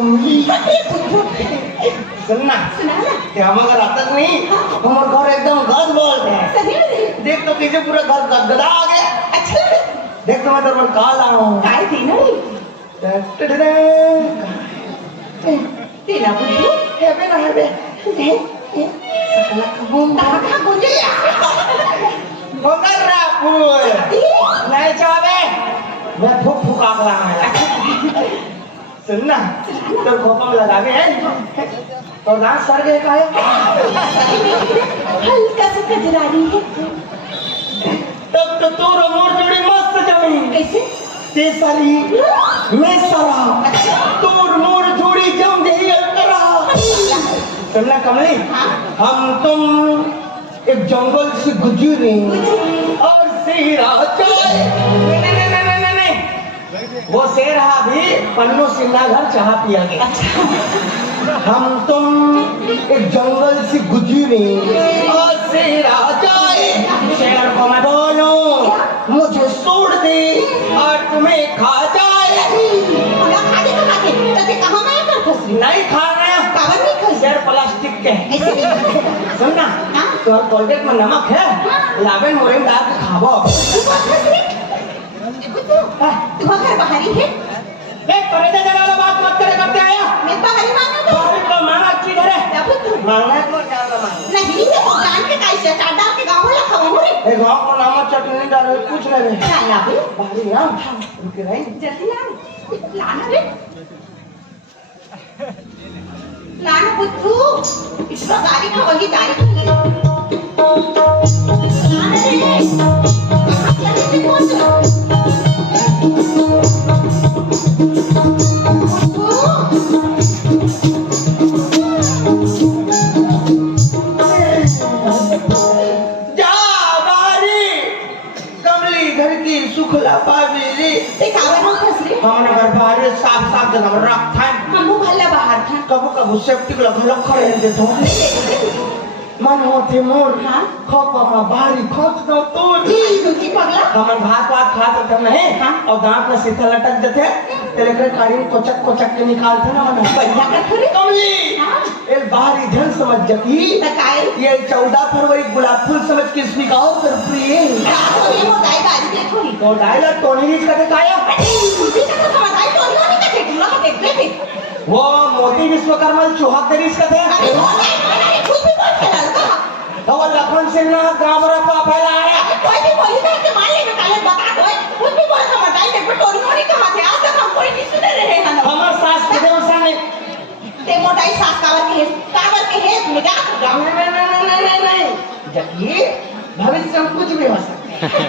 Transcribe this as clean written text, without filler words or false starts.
कमली सुनना सुना ना क्या मगर आता नहीं हमारे घर एकदम गद बोलते हैं सही में देख तो पीछे पूरा घर गदगदा आ गया अच्छा देख तो मैं तेरे पर काल आया हूँ काय देना तेरा बुद्धू है बे ना है बे सकला कबूम ताका गुंजे मगर रापुर नहीं चाहे मैं फुक फुक आग रहा है सुनना तो खोपम लगा के है तो ना सर गए का है हल्का सा कजरानी है तब तो तोर मोर जोड़ी मस्त जमी कैसे ते सारी मैं सारा तोर मोर जोड़ी जम गई करा सुनना कमली हम तुम एक जंगल से गुजरे और सेरा चाय नहीं वो सेरा भी पन्नू सिन्हा घर चाह पिया गया हम तुम एक जंगल से गुजरे और सेरा चाय शेर को मैं बोलूं मुझे छोड़ दे और तुम्हें खा जाए नहीं खाना शेर प्लास्टिक के सुनना तो कोलगेट में नमक है लावेन मोरिंग डाल के खाबो बाहरी है परेजा जला बात मत करे करते आया मैं बाहरी मांगा बाहरी को मांगा अच्छी धरे मांगना है तो क्या मांगना नहीं जान के कैसे डाल के गाँव वाला खाओ रे ए गांव को नमक चटनी डाल कुछ ले क्या लावे बाहरी ना रुके रही जल्दी ला लाना रे लाना बुद्धू इतना गाड़ी का वही दाई लाना रे कौन सुखला पावेली हमारा घर बाहर साफ साफ जगह पर रखा है हमू भल्ला बाहर था कबू कबू सेफ्टी को लग खड़े रहते तो मन होते मोर हाँ खोपा में बाहरी खोच दो तो दूसरी पगला हमन भात खाते थे नहीं हाँ और दांत में सीधा लटक जाते तेरे के काड़ी कोचक कोचक के निकालते ना मन बढ़िया कर कमली हाँ एक बाहरी धन समझ जाती तकाए ये 14 फरवरी गुलाब फूल समझ के स्वीकार कर प्रिय ये मोटाई गाड़ी देखो ही तो डायलॉग टोनी रीच का काया दूसरी का तो समझाई तो नहीं का देखला देखले थे वो मोती विश्वकर्मा चौहत्तर रीच का थे अरे नहीं कुछ भी बोल के लड़का तो वो लखन सिन्हा गामरा पापा लाया कोई भी बोली ना कि मान लेना काले बता दो कुछ भी बोल समझाई देखो टोनी नहीं कहा थे आज तक हम कोई नहीं सुने रहे हैं हमार सास के देव सामने ते मोटाई सास कावर के है मजाक नहीं जबकि भविष्य में कुछ भी हो सकता है